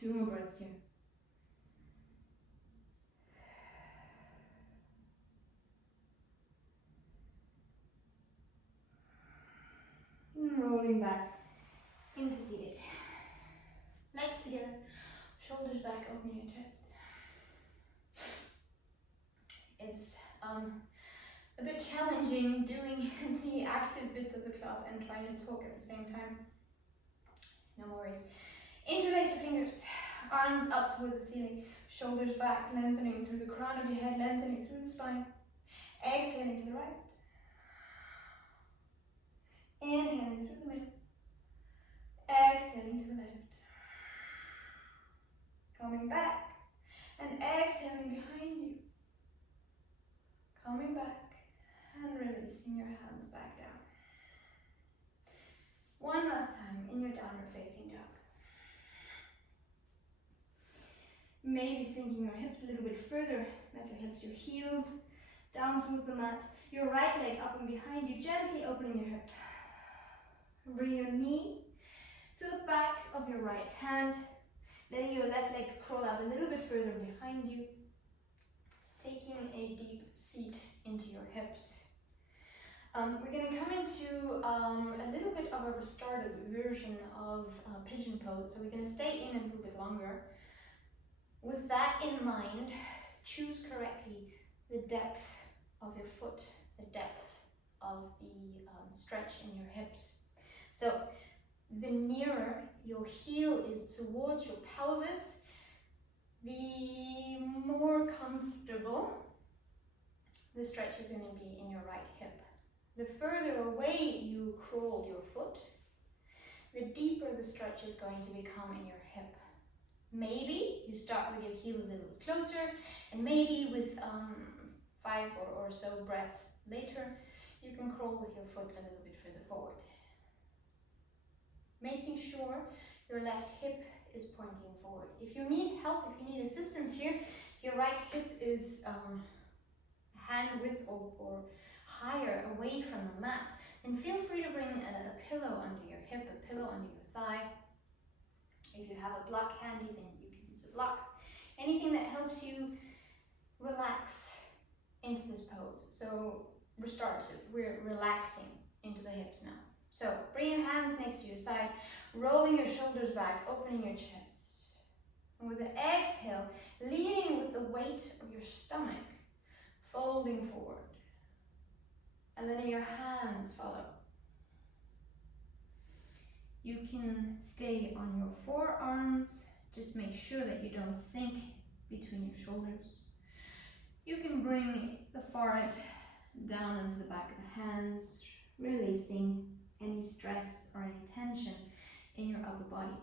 Two more breaths here. And rolling back into seated. Legs together, shoulders back, open your chest. It's a bit challenging doing the active bits of the class and trying to talk at the same time. No worries. Interlace your fingers, arms up towards the ceiling, shoulders back, lengthening through the crown of your head, lengthening through the spine. Exhaling to the right. Inhaling through the middle. Exhaling to the left. Coming back and exhaling behind you. Coming back and releasing your hands back down. One last time in your downward facing dog. Maybe sinking your hips a little bit further. Let your hips, your heels down towards the mat. Your right leg up and behind you, gently opening your hip. Bring your knee to the back of your right hand. Letting your left leg crawl out a little bit further behind you. Taking a deep seat into your hips. We're going to come into a little bit of a restorative version of pigeon pose. So we're going to stay in a little bit longer. With that in mind, choose correctly the depth of your foot, the depth of the stretch in your hips. So the nearer your heel is towards your pelvis, the more comfortable the stretch is going to be in your right hip. The further away you crawl your foot, the deeper the stretch is going to become in your hip. Maybe you start with your heel a little bit closer, and maybe with 5 or so breaths later, you can crawl with your foot a little bit further forward. Making sure your left hip is pointing forward. If you need help, if you need assistance here, your right hip is hand width or higher away from the mat, then feel free to bring a pillow under your hip, a pillow under your thigh. If you have a block handy, then you can use a block. Anything that helps you relax into this pose. So restorative, we're relaxing into the hips now. So bring your hands next to your side, rolling your shoulders back, opening your chest. And with the exhale, leading with the weight of your stomach, folding forward. And letting your hands follow. You can stay on your forearms. Just make sure that you don't sink between your shoulders. You can bring the forehead down into the back of the hands, releasing any stress or any tension in your upper body.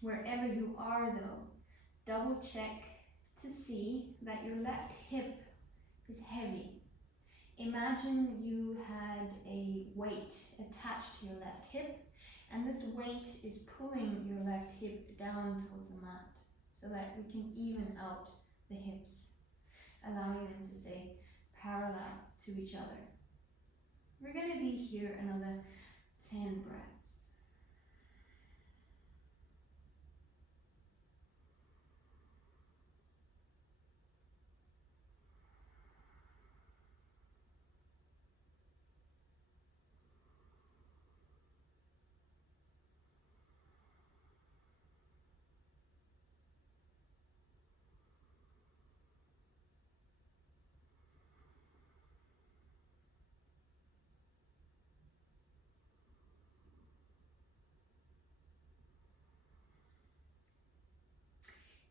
Wherever you are though, double check to see that your left hip is heavy. Imagine you had a weight attached to your left hip, and this weight is pulling your left hip down towards the mat so that we can even out the hips, allowing them to stay parallel to each other. We're going to be here another 10 breaths.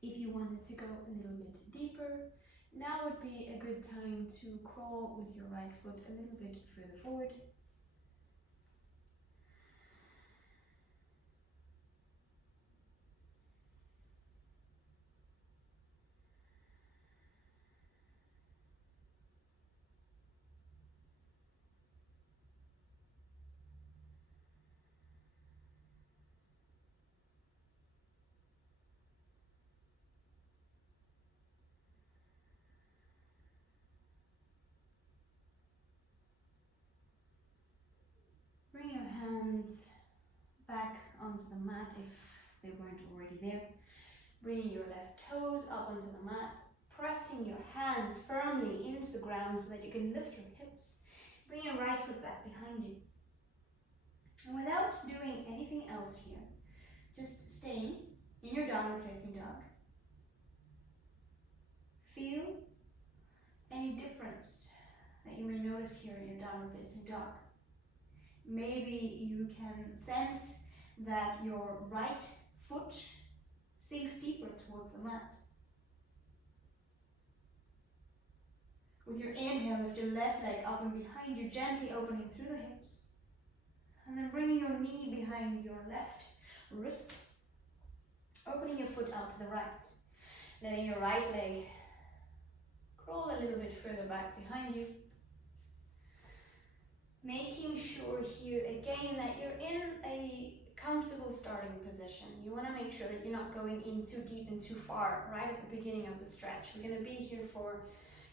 If you wanted to go a little bit deeper, now would be a good time to crawl with your right foot a little bit further forward. Bring your hands back onto the mat if they weren't already there. Bringing your left toes up onto the mat, pressing your hands firmly into the ground so that you can lift your hips. Bring your right foot back behind you. And without doing anything else here, just staying in your downward facing dog. Feel any difference that you may notice here in your downward facing dog. Maybe you can sense that your right foot sinks deeper towards the mat. With your inhale, lift your left leg up and behind you, gently opening through the hips. And then bringing your knee behind your left wrist, opening your foot out to the right. Letting your right leg crawl a little bit further back behind you. Making sure here again that you're in a comfortable starting position. You want to make sure that you're not going in too deep and too far right at the beginning of the stretch. We're going to be here for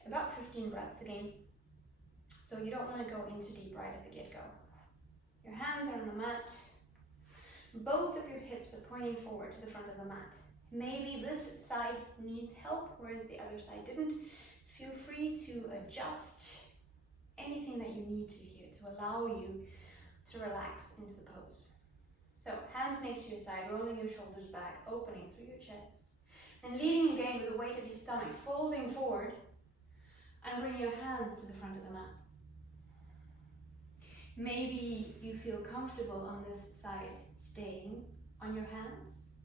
about 15 breaths again. So you don't want to go in too deep right at the get-go. Your hands are on the mat. Both of your hips are pointing forward to the front of the mat. Maybe this side needs help, whereas the other side didn't. Feel free to adjust anything that you need to here to allow you to relax into the pose. So hands next to your side, rolling your shoulders back, opening through your chest. And leading again with the weight of your stomach, folding forward and bring your hands to the front of the mat. Maybe you feel comfortable on this side, staying on your hands,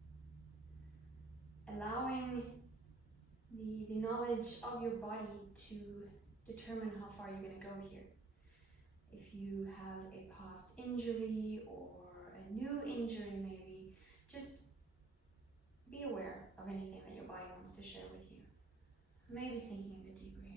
allowing the knowledge of your body to determine how far you're going to go here. If you have a past injury or a new injury maybe, just be aware of anything that your body wants to share with you. Maybe sinking a bit deeper here.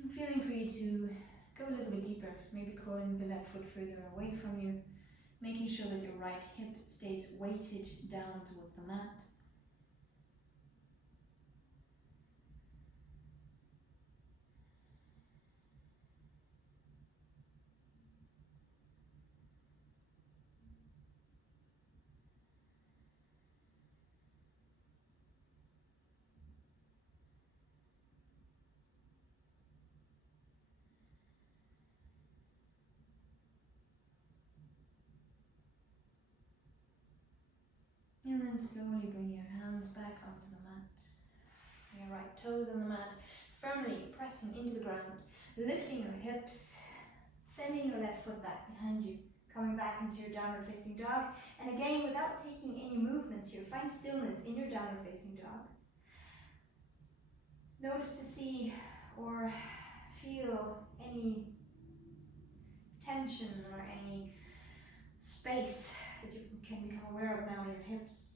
And feeling free to go a little bit deeper, maybe crawling with the left foot further away from you, making sure that your right hip stays weighted down towards the mat. And then slowly bring your hands back onto the mat. Your right toes on the mat, firmly pressing into the ground, lifting your hips, sending your left foot back behind you, coming back into your downward facing dog. And again, without taking any movements here, find stillness in your downward facing dog. Notice to see or feel any tension or any space that you can become aware of now in your hips.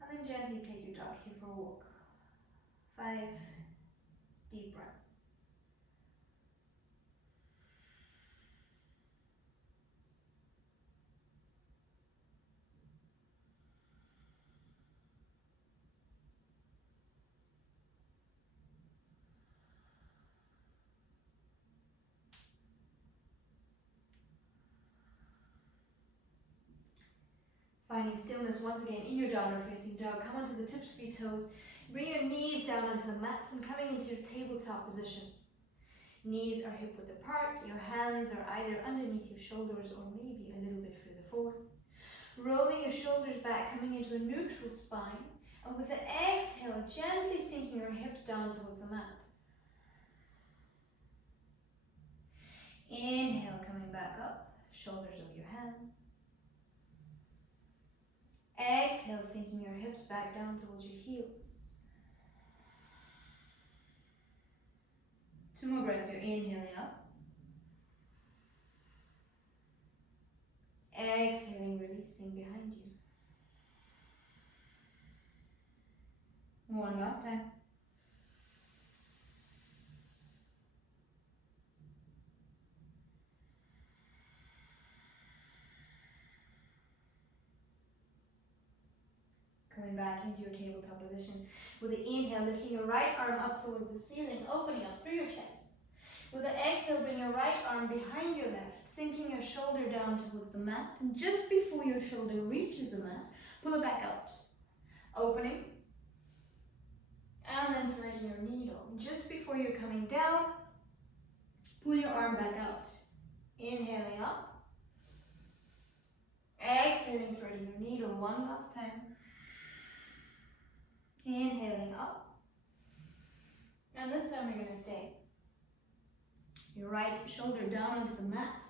And then gently take your dog here for a walk. 5 deep breaths. Finding stillness once again in your downward facing dog. Come onto the tips of your toes. Bring your knees down onto the mat and coming into your tabletop position. Knees are hip width apart, your hands are either underneath your shoulders or maybe a little bit further forward. Rolling your shoulders back, coming into a neutral spine, and with the exhale, gently sinking your hips down towards the mat. Inhale, coming back up, shoulders over your hands. Exhale, sinking your hips back down towards your heels. 2 more breaths, you're inhaling up. Exhaling, releasing behind you. One last time. Coming back into your tabletop position. With the inhale, lifting your right arm up towards the ceiling, opening up through your chest. With the exhale, bring your right arm behind your left, sinking your shoulder down towards the mat. And just before your shoulder reaches the mat, pull it back out. Opening. And then threading your needle. Just before you're coming down, pull your arm back out. Inhaling up. Exhaling, threading your needle one last time. Inhaling up. And this time we're going to stay. Your right shoulder down onto the mat.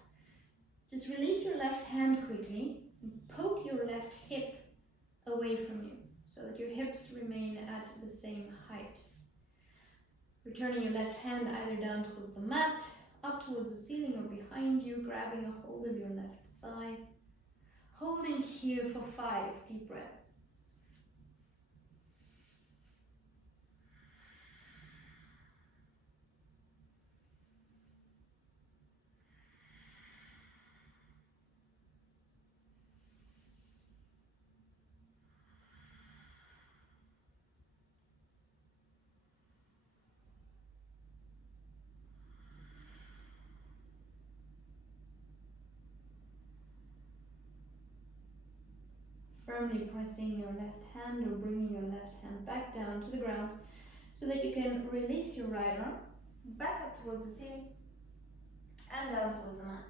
Just release your left hand quickly and poke your left hip away from you so that your hips remain at the same height. Returning your left hand either down towards the mat, up towards the ceiling or behind you, grabbing a hold of your left thigh. Holding here for 5 deep breaths. Firmly pressing your left hand or bringing your left hand back down to the ground so that you can release your right arm back up towards the ceiling and down towards the mat.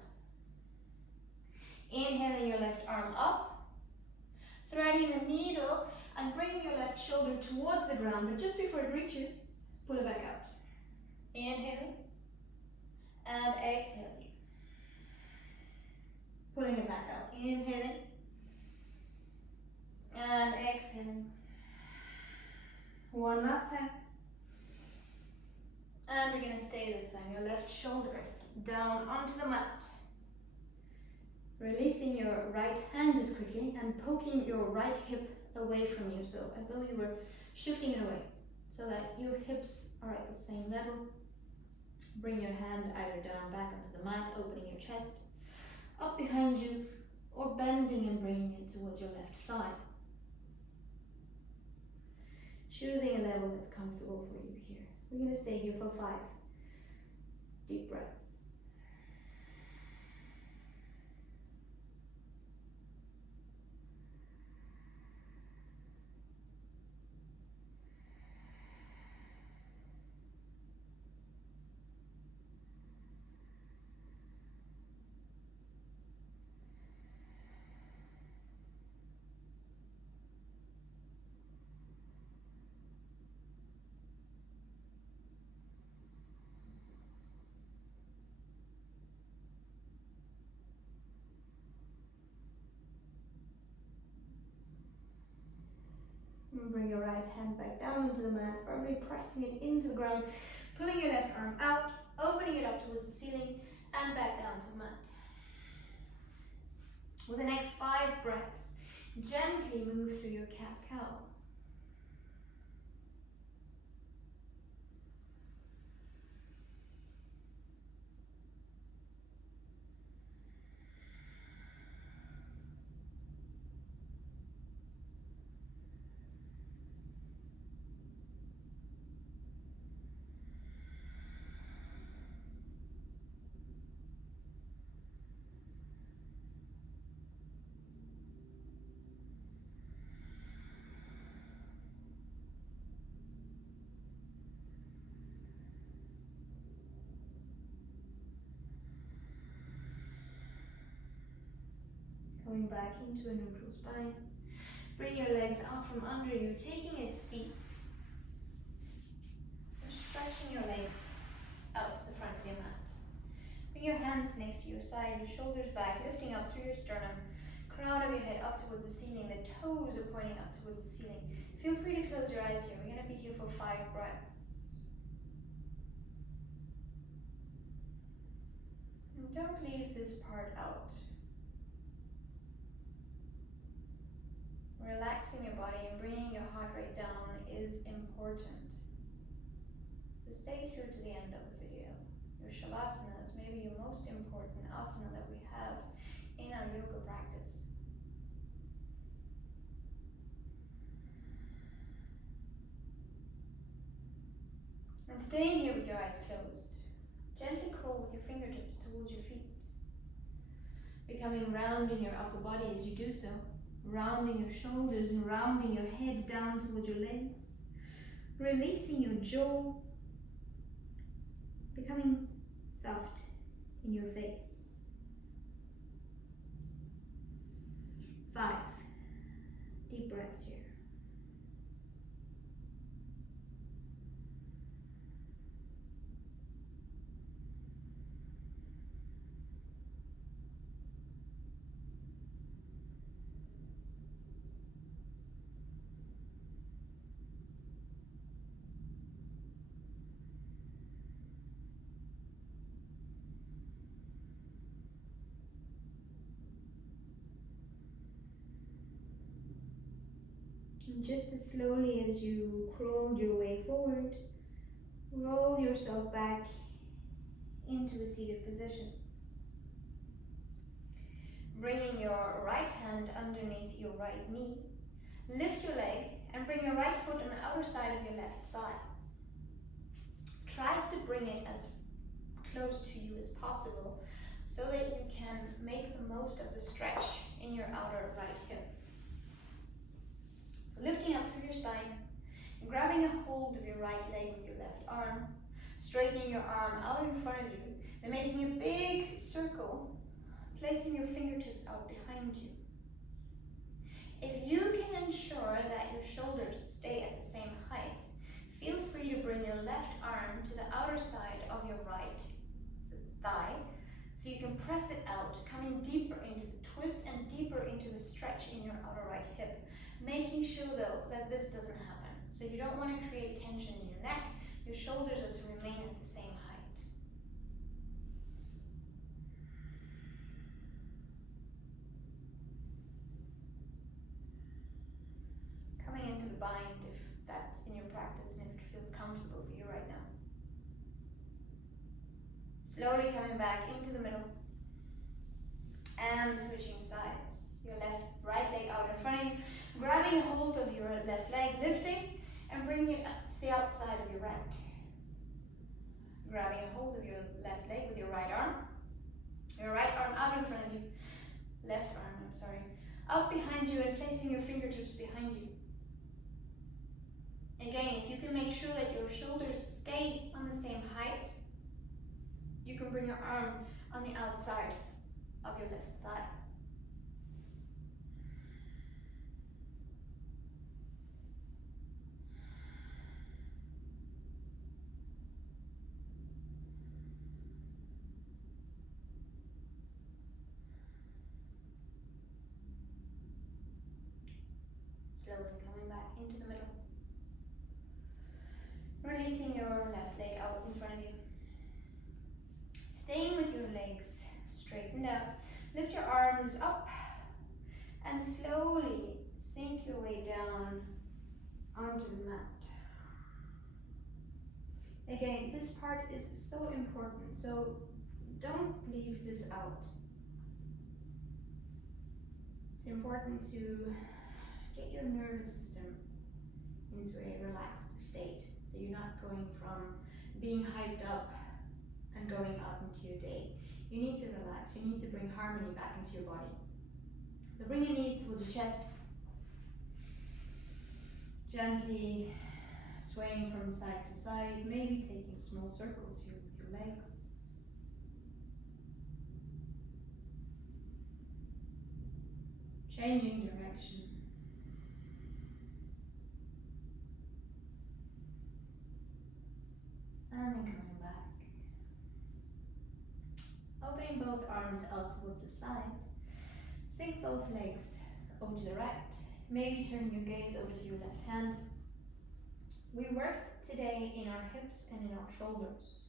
Inhaling your left arm up, threading the needle and bringing your left shoulder towards the ground, but just before it reaches, pull it back out. Inhaling and exhaling. Pulling it back out. Inhaling and exhaling. One last time. And we're going to stay this time. Your left shoulder down onto the mat. Releasing your right hand just quickly and poking your right hip away from you. So as though you were shifting it away so that your hips are at the same level. Bring your hand either down back onto the mat, opening your chest, up behind you, or bending and bringing it towards your left thigh. Choosing a level that's comfortable for you here. We're going to stay here for 5 deep breaths. And bring your right hand back down into the mat, firmly pressing it into the ground, pulling your left arm out, opening it up towards the ceiling, and back down to the mat. With the next 5 breaths, gently move through your cat-cow. coming back into a neutral spine. Bring your legs out from under you, taking a seat. Stretching your legs out to the front of your mat. Bring your hands next to your side, your shoulders back, lifting up through your sternum. Crown of your head up towards the ceiling. The toes are pointing up towards the ceiling. Feel free to close your eyes here. We're going to be here for 5 breaths. And don't leave this part out. Relaxing your body and bringing your heart rate down is important. So stay through to the end of the video. Your Shavasana is maybe your most important asana that we have in our yoga practice. And staying here with your eyes closed, gently crawl with your fingertips towards your feet. Becoming round in your upper body as you do so. Rounding your shoulders and rounding your head down towards your legs. Releasing your jaw. Becoming soft in your face. 5 deep breaths here. And just as slowly as you crawled your way forward, roll yourself back into a seated position. Bringing your right hand underneath your right knee, lift your leg and bring your right foot on the outer side of your left thigh. Try to bring it as close to you as possible so that you can make the most of the stretch in your outer right hip. So lifting up through your spine, and grabbing a hold of your right leg with your left arm, straightening your arm out in front of you, then making a big circle, placing your fingertips out behind you. If you can ensure that your shoulders stay at the same height, feel free to bring your left arm to the outer side of your right thigh so you can press it out, coming deeper into the twist and deeper into the stretch in your outer right hip. Making sure though that this doesn't happen. So you don't want to create tension in your neck. Your shoulders are to remain at the same height. Coming into the bind if that's in your practice and if it feels comfortable for you right now. Slowly coming back into the middle and switching sides. Your right leg out in front of you, grabbing a hold of your left leg, lifting and bringing it up to the outside of your right. Grabbing a hold of your left leg with your right arm out in front of you, left arm, out behind you and placing your fingertips behind you. Again, if you can make sure that your shoulders stay on the same height, you can bring your arm on the outside of your left thigh. Slowly coming back into the middle. Releasing your left leg out in front of you. Staying with your legs straightened out. Lift your arms up and slowly sink your way down onto the mat. Again, this part is so important, so don't leave this out. It's important to get your nervous system into a relaxed state, so you're not going from being hyped up and going out into your day. You need to relax, you need to bring harmony back into your body. So bring your knees towards your chest, gently swaying from side to side, maybe taking small circles here with your legs. changing direction. And then coming back. Opening both arms out towards the side. Sink both legs over to the right. Maybe turn your gaze over to your left hand. We worked today in our hips and in our shoulders.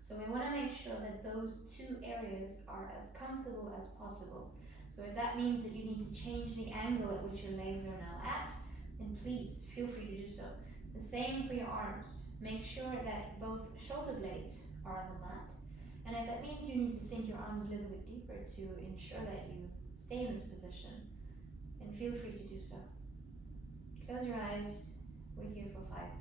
So we want to make sure that those two areas are as comfortable as possible. So if that means that you need to change the angle at which your legs are now at, then please feel free to do so. The same for your arms. Make sure that both shoulder blades are on the mat. And if that means you need to sink your arms a little bit deeper to ensure that you stay in this position, then feel free to do so. Close your eyes. We're here for 5 breaths.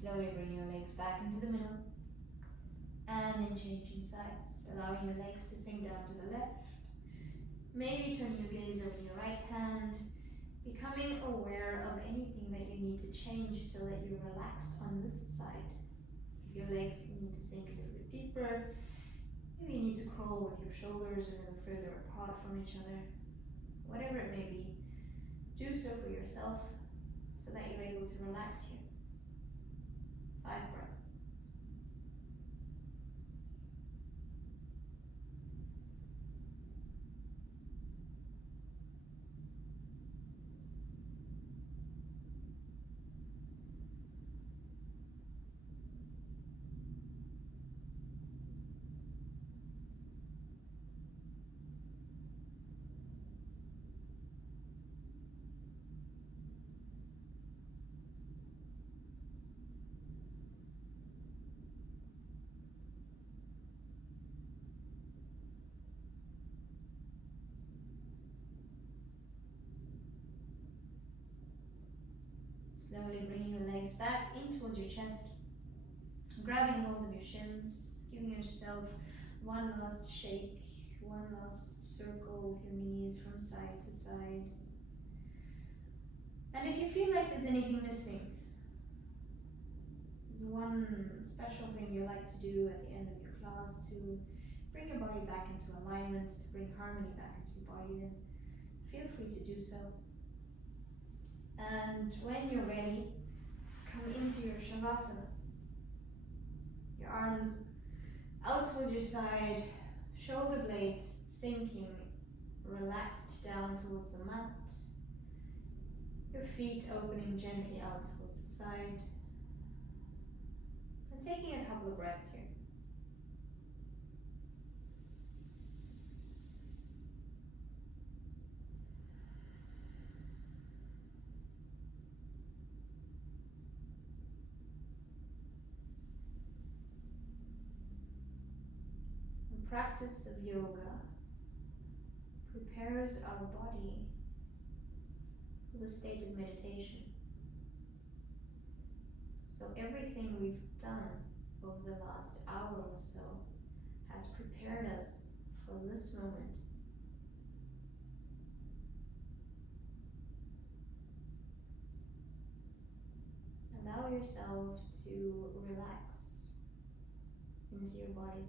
Slowly bring your legs back into the middle and then changing sides, allowing your legs to sink down to the left. Maybe turn your gaze over to your right hand, becoming aware of anything that you need to change so that you're relaxed on this side. If your legs need to sink a little bit deeper, maybe you need to crawl with your shoulders a little further apart from each other. Whatever it may be, do so for yourself so that you're able to relax here. 5 breaths. Slowly bringing your legs back in towards your chest, grabbing hold of your shins, giving yourself one last shake, one last circle with your knees from side to side. And if you feel like there's anything missing, there's one special thing you like to do at the end of your class to bring your body back into alignment, to bring harmony back into your body, then feel free to do so. And when you're ready, come into your Shavasana. Your arms out towards your side, shoulder blades sinking, relaxed down towards the mat. Your feet opening gently out towards the side. And taking a couple of breaths here. The practice of yoga prepares our body for the state of meditation. So everything we've done over the last hour or so has prepared us for this moment. Allow yourself to relax into your body.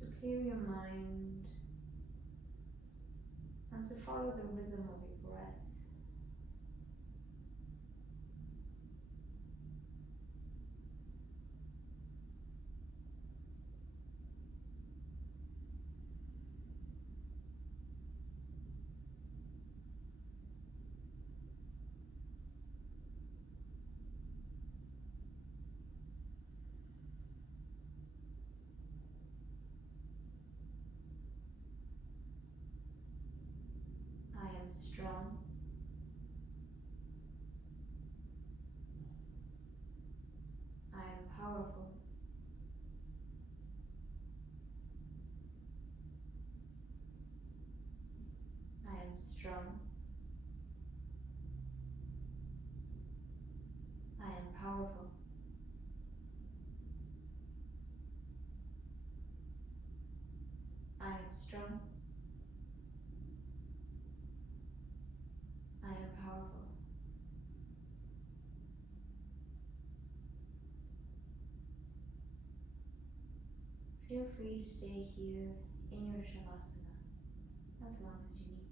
To clear your mind and to follow the rhythm of your breath. I am strong. I am am strong. I am powerful. I am strong. I am powerful. Feel free to stay here in your Shavasana as long as you need.